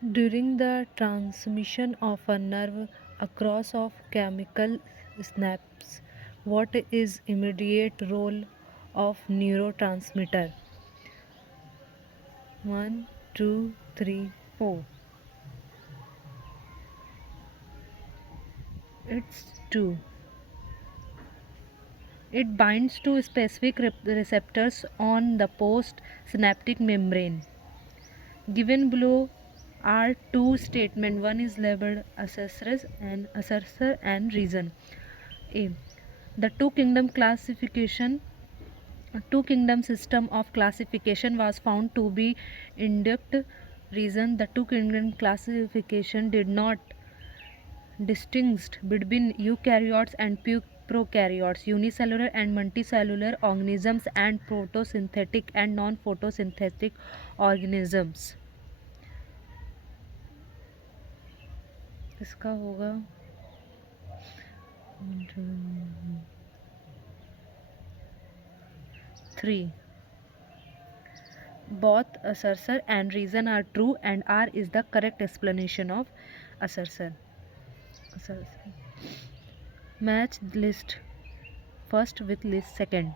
During the transmission of a nerve across of chemical snaps, what is immediate role of neurotransmitter? One, two, three, four. It's two. It binds to specific receptors on the post-synaptic membrane. Given below are two statements. One is labeled assessor and reason. A. The two kingdom system of classification was found to be induct. Reason: the two kingdom classification did not distinguish between eukaryotes and prokaryotes, unicellular and multicellular organisms, and photosynthetic and non-photosynthetic organisms. इसका होगा 3. Both assertion and reason are true, and R is the correct explanation of assertion. Match list first with list second.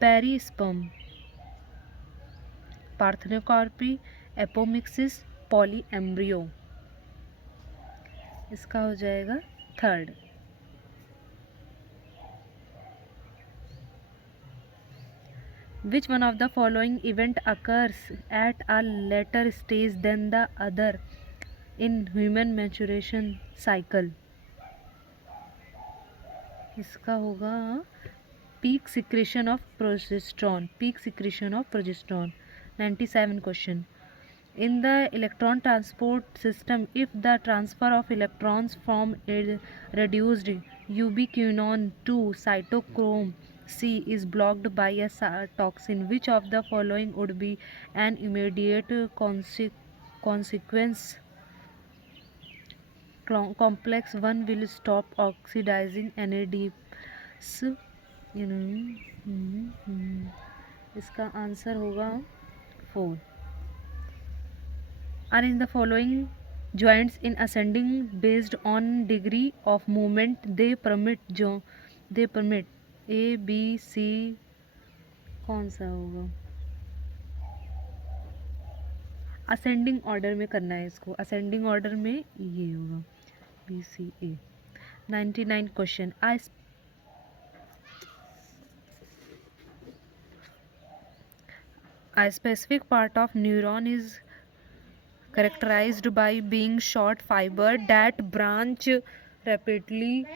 Perisperm, parthenocarpy, apomixis, polyembryo. इसका हो जाएगा third. Which one of the following event occurs at a later stage than the other in human maturation cycle? इसका होगा peak secretion of progesterone. 97 question. In the electron transport system, if the transfer of electrons from a reduced ubiquinone to cytochrome C is blocked by a toxin, which of the following would be an immediate consequence? Complex 1 will stop oxidizing NADs. इसका answer होगा 4. Are in the following joints in ascending based on degree of movement they permit A B C. कौन सा होगा? Ascending order में करना है इसको. Ascending order में ये होगा B C A. 99 question. A specific part of neuron is characterized by being short fiber that branch rapidly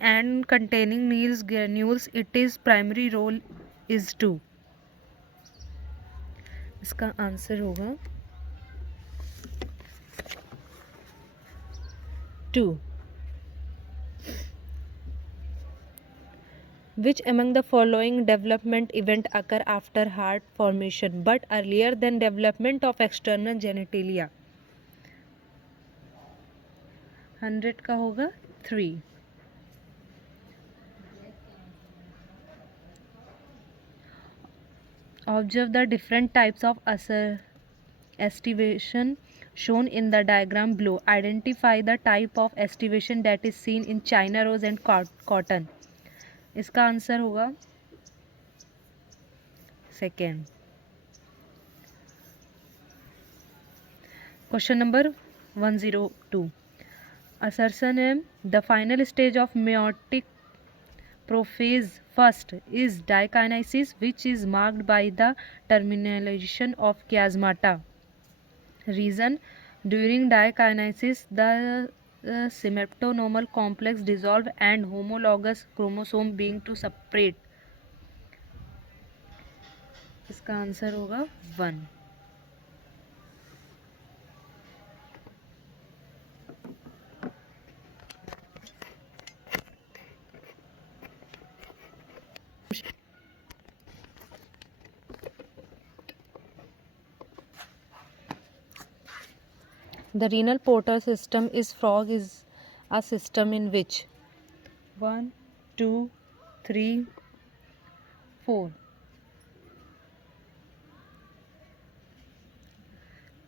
and containing Neil's granules. Its primary role is to. इसका answer होगा 2. Which among the following development event occur after heart formation but earlier than development of external genitalia? 100 का होगा 3. Observe the different types of estivation shown in the diagram below. Identify the type of estivation that is seen in China rose and cotton. इसका answer होगा 2. Question number 102. Assertion है the final stage of meiotic prophase first is dikinesis, which is marked by the terminalization of chiasmata. Reason: during dikinesis the symptonomal complex dissolve and homologous chromosome being to separate. इसका answer होगा 1. The renal portal system is frog is a system in which 1 2 3 4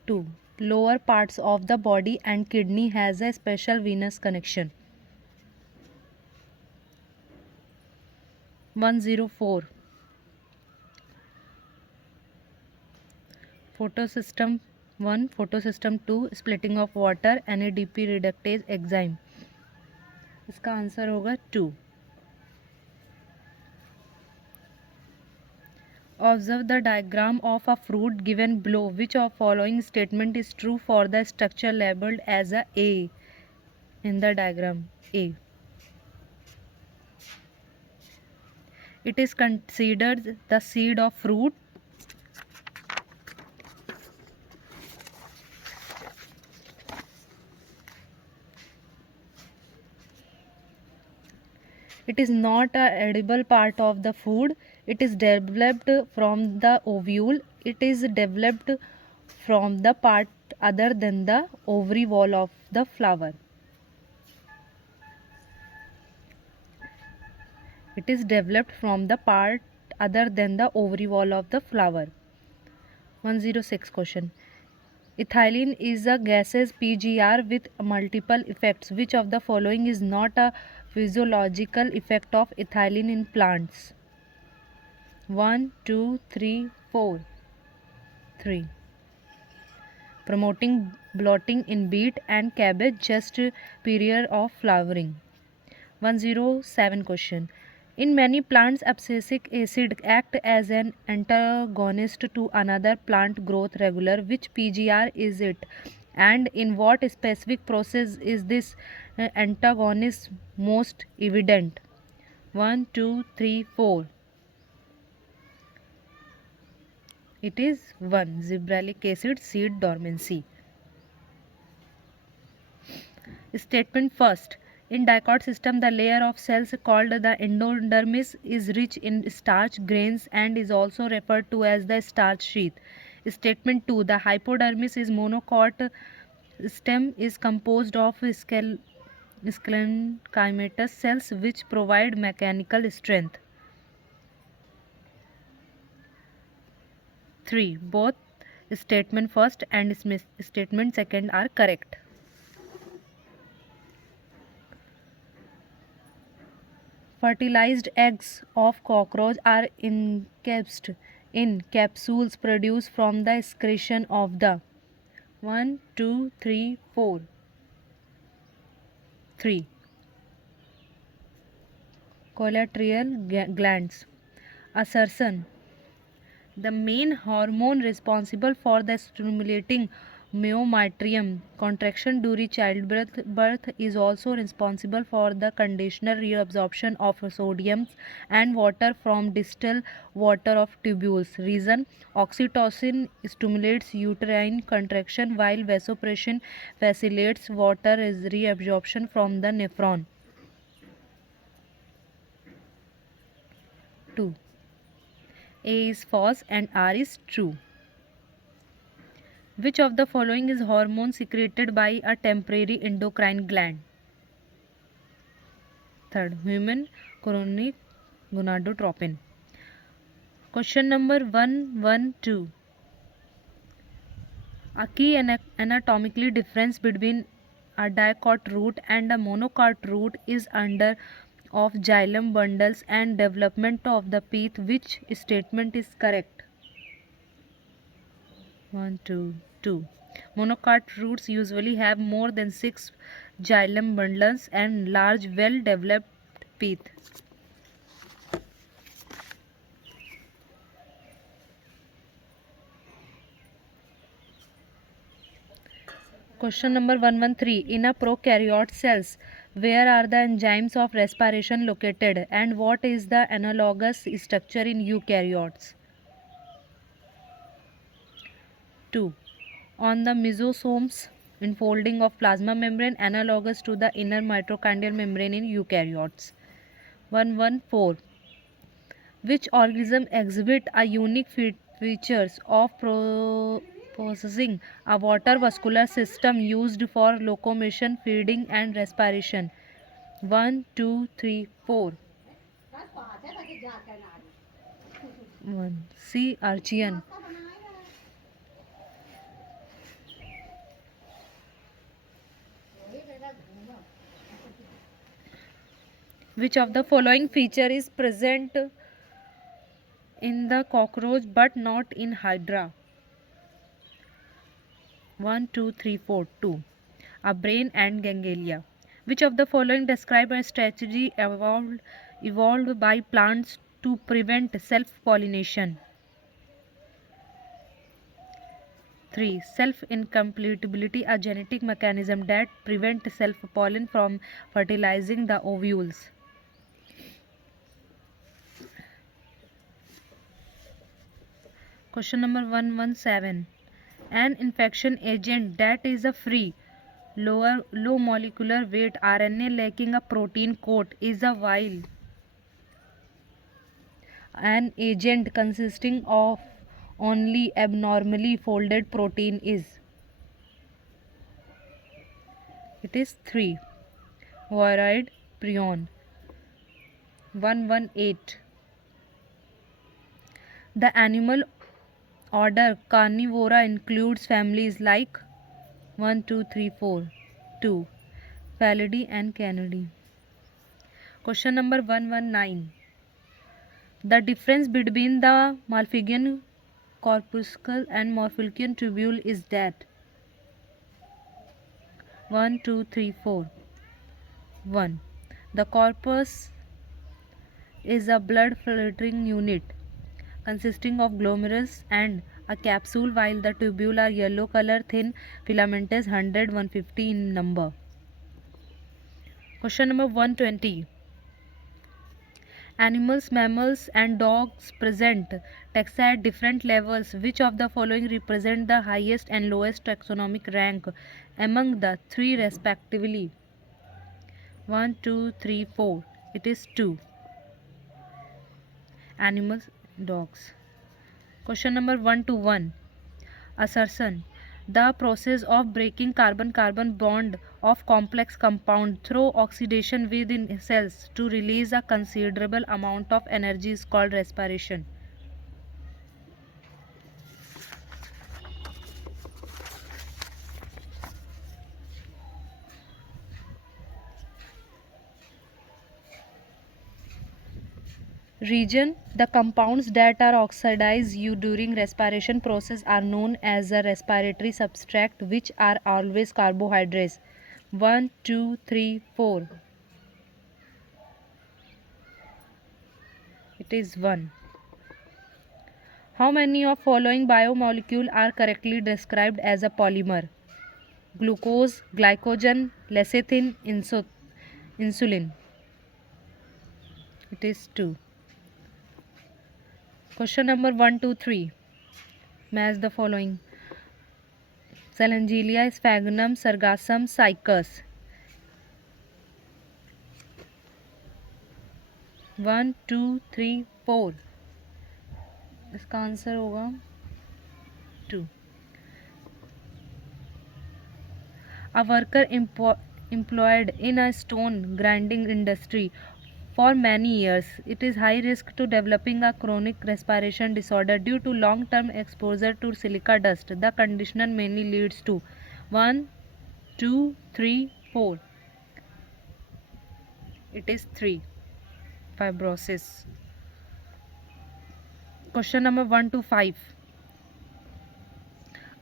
2. Lower parts of the body and kidney has a special venous connection. 104. Photosystem 1, photosystem 2, splitting of water, NADP reductase enzyme. इसका answer होगा 2. Observe the diagram of a fruit given below. Which of following statement is true for the structure labeled as a A in the diagram? A. It is considered the seed of fruit. It is not a edible part of the food. It is developed from the ovule. It is developed from the part other than the ovary wall of the flower. It is developed from the part other than the ovary wall of the flower. 106 question. Ethylene is a gaseous PGR with multiple effects. Which of the following is not a physiological effect of ethylene in plants? 1, 2, 3, 4. 3. Promoting blotting in beet and cabbage just period of flowering. 107 question. In many plants, abscisic acid act as an antagonist to another plant growth regular. Which PGR is it? And in what specific process is this antagonism most evident? 1, 2, 3, 4. It is 1. Zebralic acid seed dormancy. Statement first. In dicot system, the layer of cells called the endodermis is rich in starch grains and is also referred to as the starch sheath. Statement 2. The hypodermis is monocot stem is composed of sclerenchymatous cells which provide mechanical strength. 3. Both statement first and statement second are correct. Fertilized eggs of cockroach are encapsulated in capsules produced from the excretion of the 1, 2, 3, 4. 3. Collateral glands. Assertion. The main hormone responsible for the stimulating myometrium contraction during childbirth is also responsible for the conditional reabsorption of sodium and water from distal water of tubules. Reason: oxytocin stimulates uterine contraction while vasopressin facilitates water reabsorption from the nephron. 2. A is false and R is true. Which of the following is hormone secreted by a temporary endocrine gland? Third, human chorionic gonadotropin. Question number 112. A key anatomical difference between a dicot root and a monocot root is under of xylem bundles and development of the pith. Which statement is correct? 1, 2, 2. Monocot roots usually have more than 6 xylem bundles and large well-developed pith. Question number 113. In a prokaryote cells, where are the enzymes of respiration located and what is the analogous structure in eukaryotes? 2. On the mesosomes, enfolding of plasma membrane analogous to the inner mitochondrial membrane in eukaryotes. 114. Which organism exhibit a unique features of possessing a water vascular system used for locomotion, feeding and respiration? 1, 2, 3, 4. 1. C. Archean. Which of the following feature is present in the cockroach but not in hydra? 1, 2, 3, 4, 2. A brain and ganglia. Which of the following describe a strategy evolved by plants to prevent self-pollination? 3. Self-incompatibility, a genetic mechanism that prevents self-pollen from fertilizing the ovules. Question number 117. An infection agent that is a free, low molecular weight RNA lacking a protein coat is a vial. An agent consisting of only abnormally folded protein is. It is 3. Viroid prion. 118. The animal order Carnivora includes families like 1, 2, 3, 4, 2. Felidae and Canidae. Question number 119. The difference between the Malpighian corpuscle and Morpholgian tubule is that 1, 2, 3, 4. 1. The corpus is a blood filtering unit consisting of glomerulus and a capsule, while the tubule are yellow color, thin, filamentous, 100, 150 in number. Question number 120. Animals, mammals and dogs present taxa at different levels. Which of the following represent the highest and lowest taxonomic rank among the three respectively? 1, 2, 3, 4. It is 2. Animals, dogs. Question number 121. Assertion. The process of breaking carbon-carbon bond of complex compound through oxidation within cells to release a considerable amount of energy is called respiration. Region. The compounds that are oxidized during respiration process are known as a respiratory substrate, which are always carbohydrates. 1, 2, 3, 4. It is 1. How many of following biomolecules are correctly described as a polymer? Glucose, glycogen, lecithin, insulin. It is 2. Question number 123. Match the following. Salangelia, sphagnum, sargassum, cycas. 1, 2, 3, 4. इसका answer होगा 2. A worker employed in a stone grinding industry for many years, it is high risk to developing a chronic respiration disorder due to long-term exposure to silica dust. The condition mainly leads to 1, 2, 3, 4. It is 3. Fibrosis. Question number 1 to 5.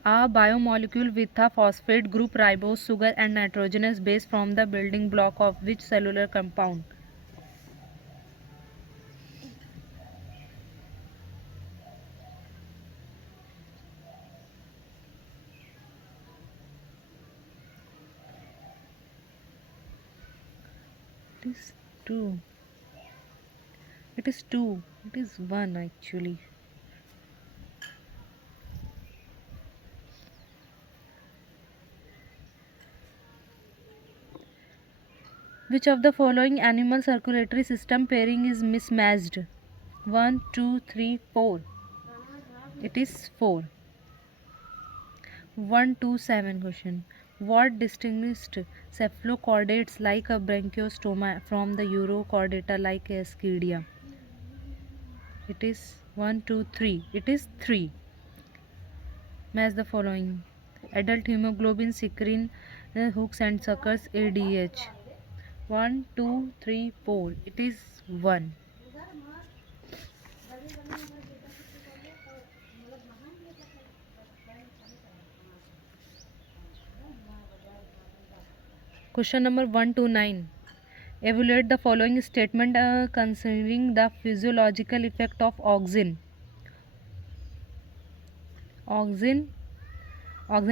A biomolecule with a phosphate group, ribose, sugar and nitrogenous base from the building block of which cellular compound? It is 2. It is 2. It is 1 actually. Which of the following animal circulatory system pairing is mismatched? 1, 2, 3, 4. It is 4. 127 question. What distinguished cephalochordates like a branchiostoma from the urochordata like a Ascidia? It is 1, 2, 3. It is 3. Match the following. Adult hemoglobin secrete hooks and suckers ADH. 1, 2, 3, 4. It is 1. Question number 1 to 9. Evaluate the following statement considering the physiological effect of auxin. Auxin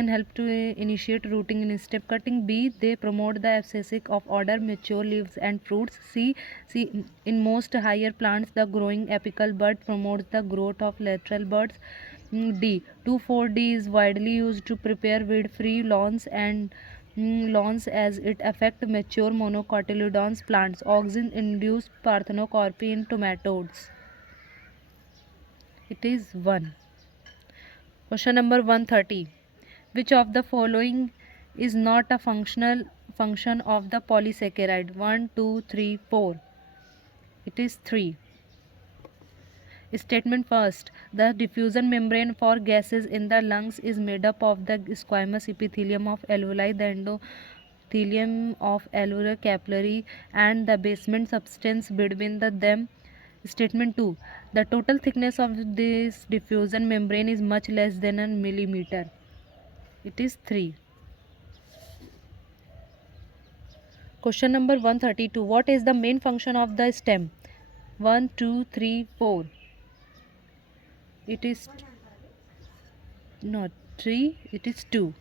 help to initiate rooting in stem cutting. B, they promote the abscess of order mature leaves and fruits. C, in most higher plants the growing apical bud promotes the growth of lateral buds. D, 2,4-D is widely used to prepare weed-free lawns and lawns as it affects mature monocotyledons plants. Auxin induced parthenocarpy in tomatoes. It is 1. Question number 130. Which of the following is not a functional function of the polysaccharide? 1, 2, 3, 4. It is 3. Statement first. The diffusion membrane for gases in the lungs is made up of the squamous epithelium of alveoli, the endothelium of alveolar capillary, and the basement substance between them. Statement 2. The total thickness of this diffusion membrane is much less than a millimeter. It is 3. Question number 132. What is the main function of the stem? 1, 2, 3, 4. It is not 3, it is 2.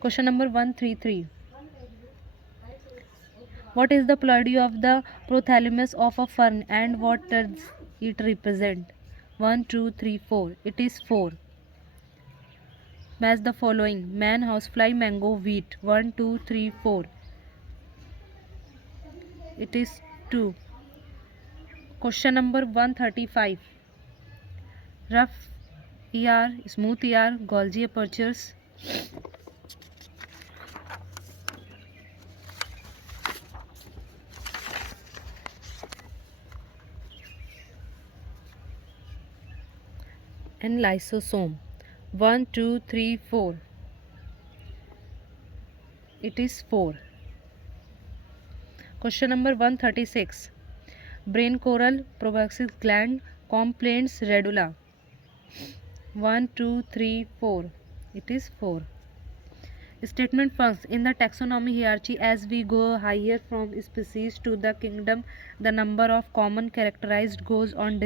Question number 133. What is the ploidy of the prothalamus of a fern and what does it represent? 1, 2, 3, 4. It is 4. Match the following: man, housefly, mango, wheat. 1, 2, 3, 4. It is 2. Question number 135. Rough ER, smooth ER, Golgi apertures. And lysosome. 1, 2, 3, 4. It is 4. Question number 136. Brain coral, proboscis gland, complaints radula. 1, 2, 3, 4. It is 4. Statement first. In the taxonomy hierarchy, as we go higher from species to the kingdom, the number of common characterized goes on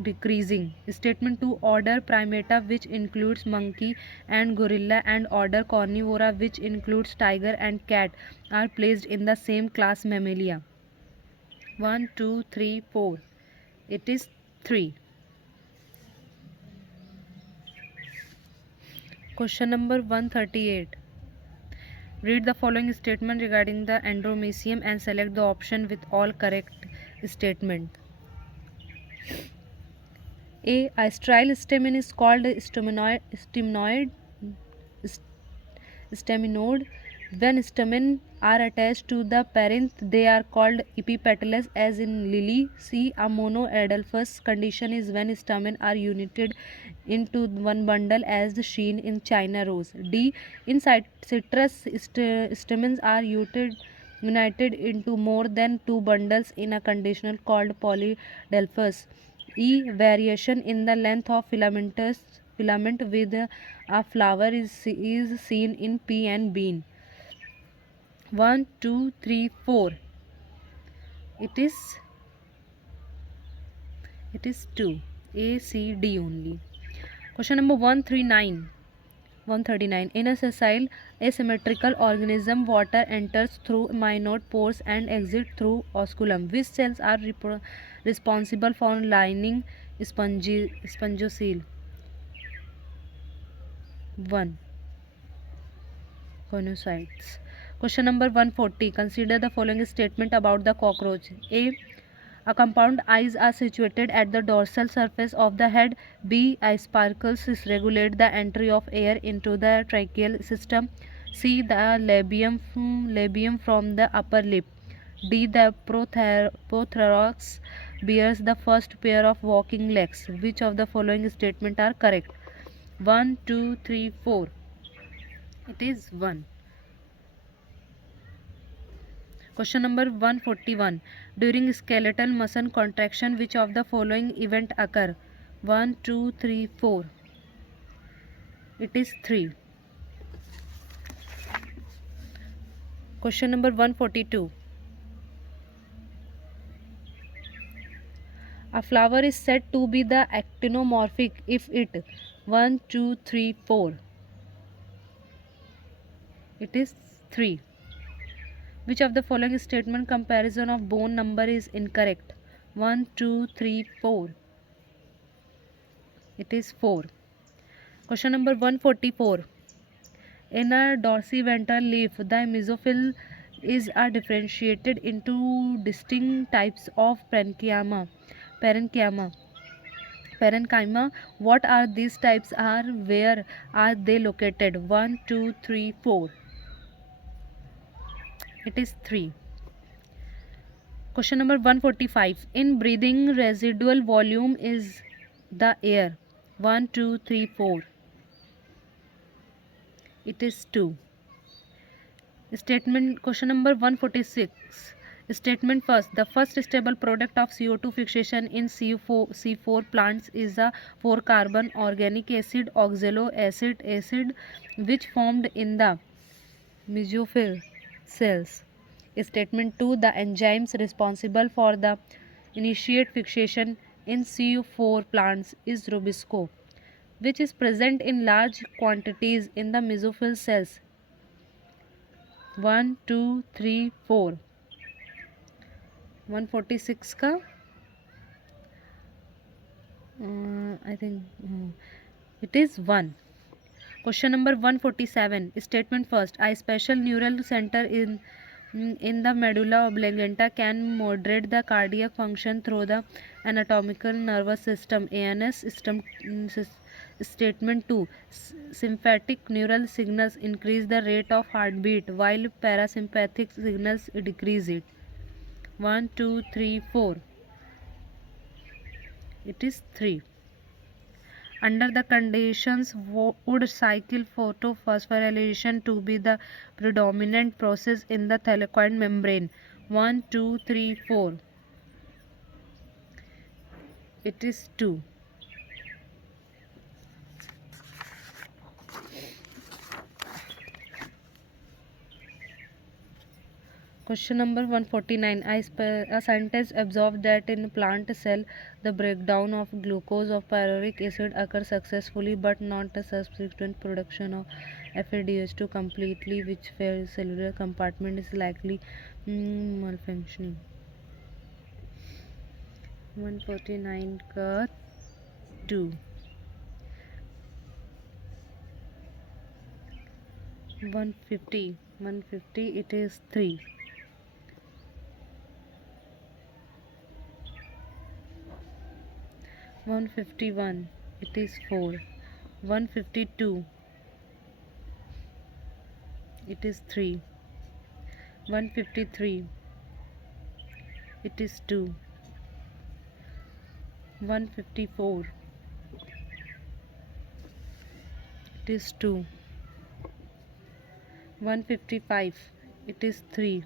decreasing. Statement 2. Order Primata, which includes monkey and gorilla, and order Carnivora, which includes tiger and cat, are placed in the same class Mammalia. 1, 2, 3, 4. It is 3. Question number 138. Read the following statement regarding the endomysium and select the option with all correct statement. A. Sterile stamen is called staminode. When stamen are attached to the parent, they are called epipetalous, as in lily. C. A monoadelphous condition is when stamen are united into one bundle, as seen in China rose. D. In citrus, stamens are united into more than two bundles in a condition called polydelphous. E. Variation in the length of filament with a flower is seen in pea and bean. 1, 2, 3, 4. It is 2. A, C, D only. Question number 139. In a sessile asymmetrical organism, water enters through minute pores and exits through osculum. Which cells are responsible for lining spongiocele? 1. Conocytes. Question number 140. Consider the following statement about the cockroach. A compound eyes are situated at the dorsal surface of the head. B. Eye sparkles regulate the entry of air into the tracheal system. C. The labium from the upper lip. D. The prothorax bears the first pair of walking legs. Which of the following statements are correct? 1, 2, 3, 4. It is 1. Question number 141. During skeletal muscle contraction, which of the following event occur? 1, 2, 3, 4. It is 3. Question number 142. A flower is said to be the actinomorphic if it 1, 2, 3, 4. It is 3. Which of the following statement comparison of bone number is incorrect? 1, 2, 3, 4. It is 4. Question number 144. In a dorsiventral leaf, the mesophyll is differentiated into distinct types of parenchyma. Parenchyma. Parenchyma. What are these types? Are where are they located? 1, 2, 3, 4. It is 3. Question number 145. In breathing, residual volume is the air. 1, 2, 3, 4. It is 2. Statement. Question number 146. Statement first. The first stable product of CO2 fixation in C4 plants is a 4-carbon organic acid, oxaloacetic acid, which formed in the mesophyll cells. Statement 2. The enzymes responsible for the initiate fixation in CO4 plants is Rubisco, which is present in large quantities in the mesophyll cells. 1, 2, 3, 4. 146 का I think it is 1. Question number 147. Statement first. A special neural center in the medulla oblongata can moderate the cardiac function through the anatomical nervous system ANS system. Statement 2. Sympathetic neural signals increase the rate of heartbeat while parasympathetic signals decrease it. 1, 2, 3, 4. It is 3. Under the conditions, would cycle photophosphorylation to be the predominant process in the thylakoid membrane? 1, 2, 3, 4. It is 2. Question number 149. A scientist observed that in plant cell, the breakdown of glucose of pyruvic acid occurs successfully, but not the subsequent production of FADH2 completely, which cellular compartment is likely malfunctioning. 149 का 2. 150 it is 3. 151 it is 4. 152 it is 3. 153 it is 2. 154 it is 2. 155 it is 3.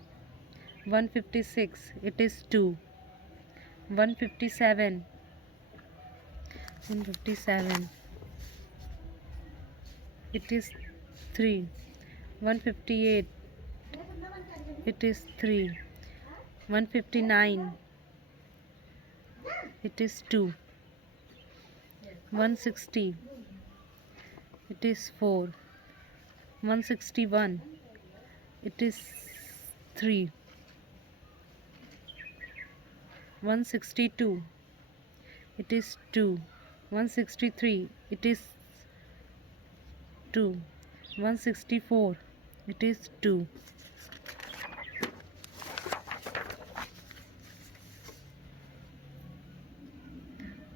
156 it is 2. 157 it is 3. 158 it is 3. 159 it is 2. 160 it is 4. 161 it is 3. 162 it is 2. 163 it is 2. 164 it is 2.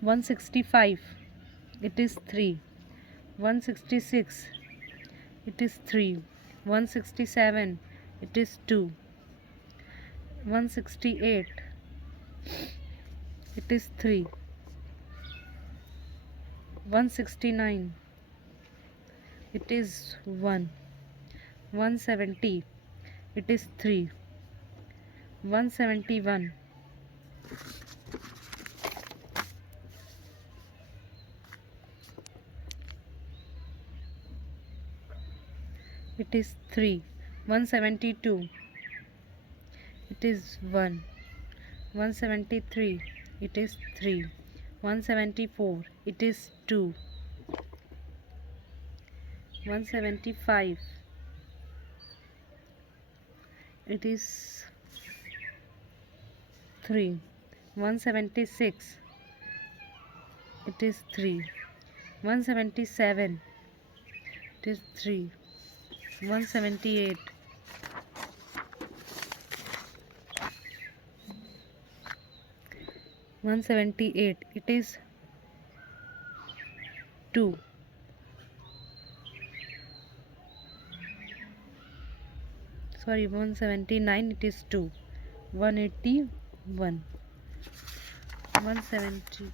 165 it is 3. 166 it is 3. 167 it is 2. 168 it is 3. 169 it is 1. 170, it is 3. 171, it is 3. 172, it is 1. 173, it is 3. 174, it is 2. 175, it is 3. 176, it is 3. 177, it is 3. 178, 178, it is 2. Sorry, 179, it is 2. 181, 172,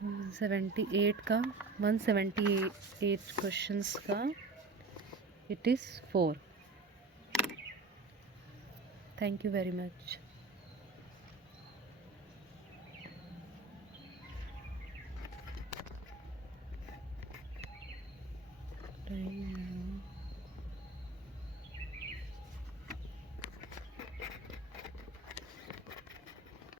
178 का 178 questions का it is 4. Thank you very much. Time